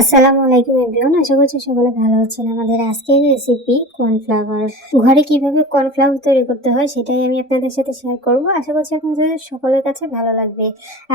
আসসালামু আলাইকুম এভরিওয়ান, আশা করছি সকলে ভালো আছেন। আমাদের আজকের রেসিপি কর্নফ্লাওয়ার। ঘরে কিভাবে কর্নফ্লাওয়ার তৈরি করতে হয় সেটাই আমি আপনাদের সাথে শেয়ার করব। আশা করছি আপনাদের সকলের কাছে ভালো লাগবে।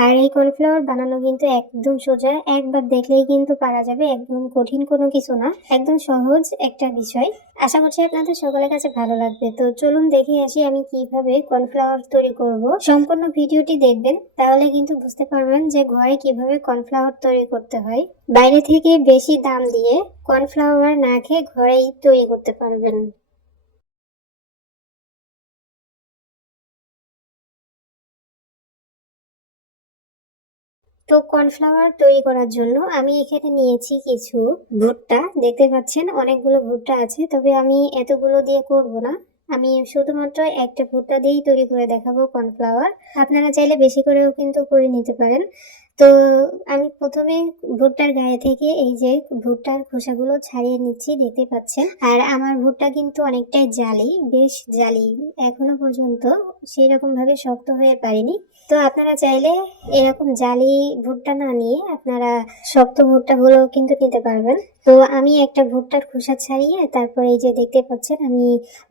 আর এই কর্নফ্লাওয়ার বানানো কিন্তু একদম সোজা, একবার দেখলেই কিন্তু পারা যাবে, একদম কঠিন কোনো কিছু না, একদম সহজ একটা বিষয়। আশা করছি আপনাদের সকলের কাছে ভালো লাগবে। তো চলুন দেখে আসি আমি কিভাবে কর্নফ্লাওয়ার তৈরি করব। সম্পূর্ণ ভিডিওটি দেখবেন, তাহলে কিন্তু বুঝতে পারবেন যে ঘরে কিভাবে কর্নফ্লাওয়ার তৈরি করতে হয়। বাইরে থেকে বেশি দাম দিয়ে কর্নফ্লাওয়ার না খেয়ে ঘরেই তৈরি করতে পারবেন। তো কর্নফ্লাওয়ার তৈরি করার জন্য আমি এখানে নিয়েছি কিছু ভুট্টা। দেখতে পাচ্ছেন অনেকগুলো ভুট্টা আছে, তবে আমি এতগুলো দিয়ে করব না। আমি শুধুমাত্র একটা ভুট্টা দিয়েই তৈরি করে দেখাবো কর্নফ্লাওয়ার। আপনারা চাইলে বেশি করেও কিন্তু করে নিতে পারেন। তো আমি প্রথমে ভুট্টার গায়ে থেকে এই যে ভুট্টার খোসাগুলো ছাড়িয়ে নিচ্ছি, দেখতে পাচ্ছেন। আর আমার ভুট্টা কিন্তু অনেকটাই জালি, বেশ জালি, এখনো পর্যন্ত সেই রকম ভাবে শক্ত হয়ে পারেনি। তো আপনারা চাইলে এরকম জালি ভুট্টা না নিয়ে আপনারা শক্ত ভুট্টাগুলো কিন্তু নিতে পারবেন। তো আমি একটা ভুট্টার খোসা ছাড়িয়ে তারপরে এই যে দেখতে পাচ্ছেন আমি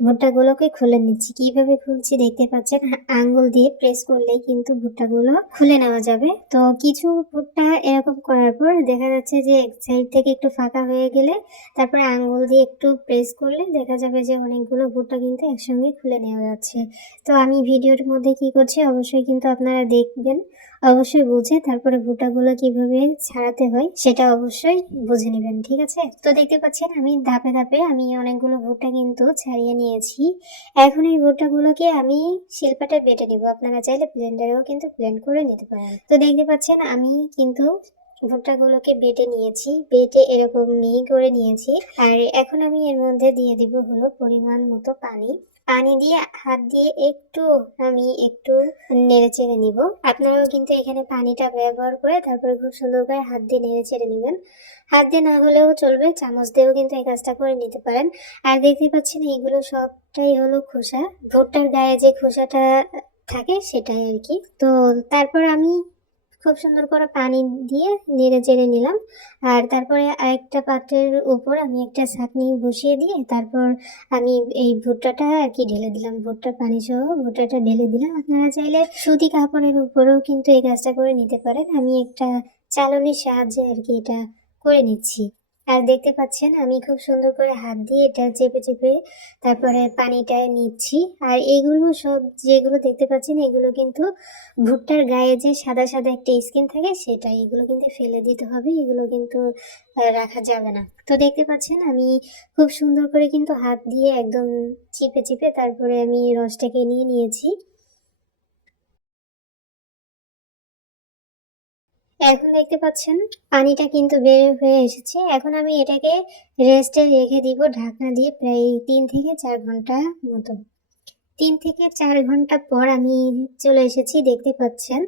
ভুট্টাগুলোকে খুলে নিচ্ছি। কিভাবে খুলছি দেখতে পাচ্ছেন, আঙ্গুল দিয়ে প্রেস করলেই কিন্তু ভুট্টাগুলো খুলে নেওয়া যাবে। তো কিছু ভুট্টা এরকম করার পর দেখা যাচ্ছে যে এক সাইড থেকে একটু ফাঁকা হয়ে গেলে তারপরে আঙ্গুল দিয়ে একটু প্রেস করলে দেখা যাবে যে অনেকগুলো ভুট্টা কিন্তু একসঙ্গে খুলে নেওয়া যাচ্ছে। তো আমি ভিডিওর মধ্যে কি করছি অবশ্যই কিন্তু আপনারা দেখবেন, অবশ্যই বুঝে তারপরে ভুট্টাগুলো কিভাবে ছাড়াতে হয় সেটা অবশ্যই বুঝে নেবেন, ঠিক আছে? তো দেখতে পাচ্ছেন আমি ধাপে ধাপে আমি অনেকগুলো ভুট্টা কিন্তু ছাড়িয়ে নিয়েছি। এখন এই ভুট্টাগুলোকে আমি শিলপাটায় বেটে নিব। আপনারা চাইলে ব্লেন্ডারেও কিন্তু ব্লেন্ড করে নিতে পারেন। তো দেখতে পাচ্ছেন আমি কিন্তু ভুট্টাগুলোকে বেটে নিয়েছি, বেটে এরকম মিহি করে নিয়েছি। আর এখন আমি এর মধ্যে দিয়ে দিব হলো পরিমাণ মতো পানি। পানি দিয়ে হাত দিয়ে একটু নেড়ে চেড়ে নিব। আপনারাও কিন্তু এখানে পানিটা ব্যবহার করে তারপরে খুব সুন্দর করে হাত দিয়ে নেড়ে চেড়ে নেবেন। হাত দিয়ে না হলেও চলবে, চামচ দিয়েও কিন্তু এই কাজটা করে নিতে পারেন। আর দেখতে পাচ্ছেন এইগুলো সবটাই হলো খোসা, ভুট্টার গায়ে যে খোসাটা থাকে সেটাই আর কি। তো তারপর আমি খুব সুন্দর করে পানি দিয়ে নেড়ে চেড়ে নিলাম। আর তারপরে আরেকটা পাত্রের উপর আমি একটা ছাঁকনি বসিয়ে দিয়ে তারপর আমি এই ভুট্টাটা আর কি ঢেলে দিলাম, ভুট্টার পানি সহ ভুট্টাটা ঢেলে দিলাম। আপনারা চাইলে সুতি কাপড়ের উপরেও কিন্তু এই কাজটা করে নিতে পারেন। আমি একটা চালনির সাহায্যে আর কি এটা করে নিচ্ছি। আর দেখতে পাচ্ছেন আমি খুব সুন্দর করে হাত দিয়ে এটা চেপে চেপে তারপরে পানিটা নিচ্ছি। আর এগুলো সব যেগুলো দেখতে পাচ্ছেন এগুলো কিন্তু ভুট্টার গায়ে যে সাদা সাদা একটা স্কিন থাকে সেটা, এগুলো কিন্তু ফেলে দিতে হবে, এগুলো কিন্তু রাখা যাবে না। তো দেখতে পাচ্ছেন আমি খুব সুন্দর করে কিন্তু হাত দিয়ে একদম চিপে চিপে তারপরে আমি রসটাকে নিয়ে নিয়েছি। এখন দেখতে পাচ্ছেন পানিটা কিন্তু বের হয়ে এসেছে। এখন আমি এটাকে রেস্টে রেখে দিব ঢাকনা দিয়ে প্রায় 3 থেকে 4 ঘন্টা মতো। 3 থেকে 4 ঘন্টা পর আমি চলে এসেছি, দেখতে পাচ্ছেন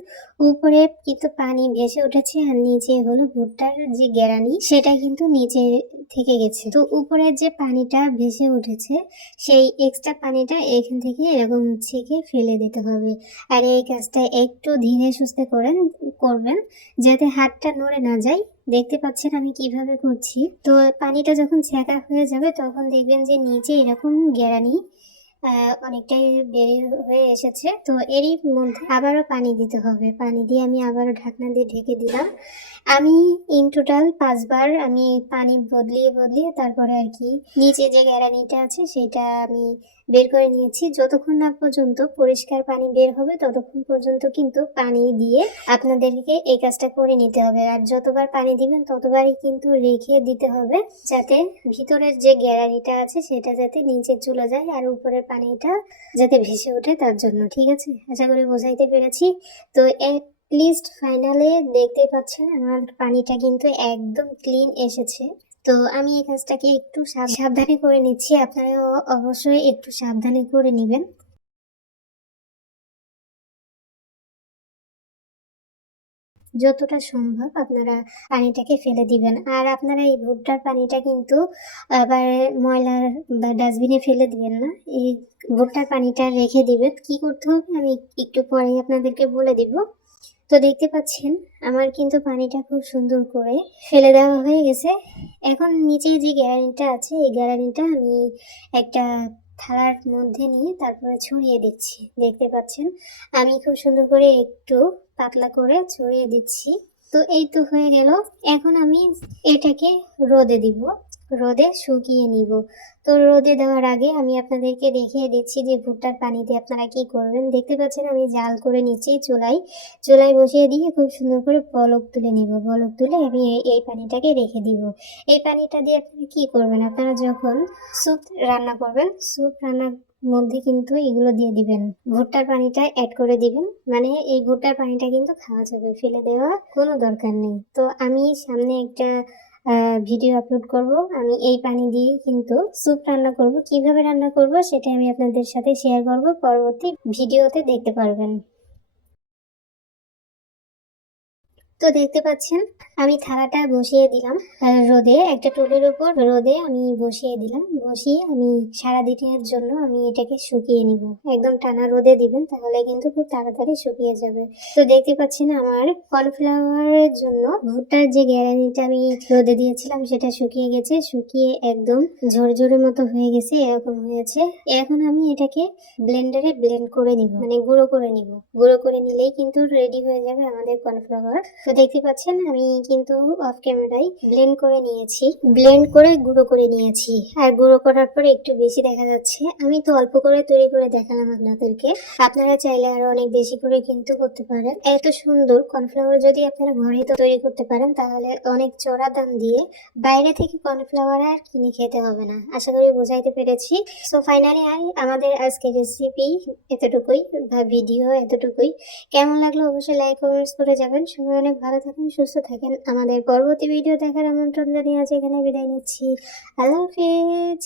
উপরে কিন্তু পানি ভেসে উঠেছে আর নিচে হলো ভুট্টার যে গেরানি সেটা কিন্তু নিচে থেকে গেছে। তো উপরে যে পানিটা ভেসে উঠেছে সেই এক্সট্রা পানিটা এখান থেকে এরকম ছেঁকে ফেলে দিতে হবে। আর এই কাজটা একটু ধীরে সুস্থে করবেন যাতে হাতটা নড়ে না যায়। দেখতে পাচ্ছেন আমি কিভাবে করছি। তো পানিটা যখন ছেঁকা হয়ে যাবে তখন দেখবেন যে নিচে এরকম গেরানি অনেকটাই বের হয়ে এসেছে। তো এরই মধ্যে আবারও পানি দিতে হবে, পানি দিয়ে আমি আবারও ঢাকনা দিয়ে ঢেকে দিলাম। আমি ইন টোটাল 5 বার আমি পানি বদলিয়ে বদলিয়ে তারপরে আর কি নিচে যে গ্যারানিটা আছে সেটা আমি বের করে নিয়েছি। যতক্ষণ না পর্যন্ত পরিষ্কার পানি বের হবে ততক্ষণ পর্যন্ত কিন্তু পানি দিয়ে আপনাদেরকে এই কাজটা করে নিতে হবে। আর যতবার পানি দিবেন ততবারই কিন্তু রেখে দিতে হবে, যাতে ভিতরের যে গ্যারানিটা আছে সেটা যাতে নিচে চলে যায় আর উপরের পানিটা যাতে ভেসে ওঠে তার জন্য, ঠিক আছে? আশা করি বোঝাইতে পেরেছি। তো লিস্ট ফাইনালে দেখতে পাচ্ছেন আমার পানিটা কিন্তু একদম ক্লিন এসেছে। তো আমি এই কাজটাকে একটু সাবধানে করে নিচ্ছি, আপনারাও অবশ্যই একটু সাবধানে করে নেবেন। যতটা সম্ভব আপনারা পানিটাকে ফেলে দিবেন। আর আপনারা এই ভুট্টার পানিটা কিন্তু আবার ময়লার বা ডাস্টবিনে ফেলে দিবেন না, এই ভুট্টার পানিটা রেখে দিবেন। কি করতে হবে আমি একটু পরেই আপনাদেরকে বলে দিব। তো দেখতে পাচ্ছেন আমার কিন্তু পানিটা খুব সুন্দর করে ফেলে দেওয়া হয়ে গেছে। এখন নিচে যে গ্যালারিটা আছে এই গ্যালারিটা আমি একটা থালার মধ্যে নিয়ে তারপরে ছড়িয়ে দিচ্ছি। দেখতে পাচ্ছেন আমি খুব সুন্দর করে একটু পাতলা করে ছড়িয়ে দিচ্ছি। তো এই তো হয়ে গেল। এখন আমি এটাকে রোদে দিব, রোদে শুকিয়ে নিব। তো রোদে দেওয়ার আগে আমি আপনাদেরকে দেখিয়ে দিচ্ছি যে ভুট্টার পানি দিয়ে আপনারা কি করবেন। দেখতে পাচ্ছেন আমি জাল করে নিচ্ছি চুলায়, চুলায় বসিয়ে দিয়ে খুব সুন্দর করে বলক তুলে নিব। বলক তুলে আমি এই পানিটাকে রেখে দিব। এই পানিটা দিয়ে আপনারা কি করবেন, আপনারা যখন স্যুপ রান্না করবেন স্যুপ রান্নার মধ্যে কিন্তু এগুলো দিয়ে দিবেন, ভুট্টার পানিটা অ্যাড করে দিবেন। মানে এই ভুট্টার পানিটা কিন্তু খাওয়া যাবে, ফেলে দেওয়া কোনো দরকার নেই। তো আমি সামনে একটা ভিডিও আপলোড করব, আমি এই পানি দিয়ে কিন্তু স্যুপ রান্না করব। কিভাবে রান্না করব সেটা আমি আপনাদের সাথে শেয়ার করব, পরবর্তী ভিডিওতে দেখতে পারবেন। তো দেখতে পাচ্ছেন আমি থালাটা বসিয়ে দিলাম রোদে, একটা টুলের উপর রোদে আমি বসিয়ে দিলাম। বসিয়ে আমি সারা দিনের জন্য আমি এটাকে শুকিয়ে নিব। একদম টানা রোদে দিবেন, তাহলে কিন্তু খুব তাড়াতাড়ি শুকিয়ে যাবে। তো দেখতে পাচ্ছেন আমার কর্নফ্লাওয়ারের জন্য ভুট্টার যে গ্যারানিটা আমি রোদে দিয়েছিলাম সেটা শুকিয়ে গেছে, শুকিয়ে একদম ঝরঝরে মতো হয়ে গেছে, এরকম হয়েছে। এখন আমি এটাকে ব্লেন্ডারে ব্লেন্ড করে নিব, মানে গুঁড়ো করে নিব। গুঁড়ো করে নিলেই কিন্তু রেডি হয়ে যাবে আমাদের কর্নফ্লাওয়ার। তো দেখতে পাচ্ছেন আমি কিন্তু অফ ক্যামেরায় ব্লেন্ড করে নিয়েছি, ব্লেন্ড করে গুঁড়ো করে নিয়েছি। আর গুঁড়ো করার পরে একটু বেশি দেখা যাচ্ছে, আমি তো অল্প করে তৈরি করে দেখালাম আপনাদেরকে। আপনারা চাইলে আরো অনেক বেশি করে কিন্তু করতে পারেন। এত সুন্দর কর্নফ্লাওয়ার যদি আপনারা ঘরে তো তৈরি করতে পারেন তাহলে অনেক চড়া দাম দিয়ে বাইরে থেকে কর্নফ্লাওয়ার আর কিনে খেতে হবে না। আশা করি বোঝাইতে পেরেছি। সো ফাইনালি আমাদের আজকে রেসিপি এতটুকুই, বা ভিডিও এতটুকুই। কেমন লাগলো অবশ্যই লাইক কমেন্টস করে যাবেন। সবাই অনেক ভালো থাকেন, সুস্থ থাকেন। আমাদের পরবর্তী ভিডিও দেখার আমন্ত্রণ জানিয়ে আজ এখানে বিদায় নিচ্ছি। আল্লাহ হাফেজ।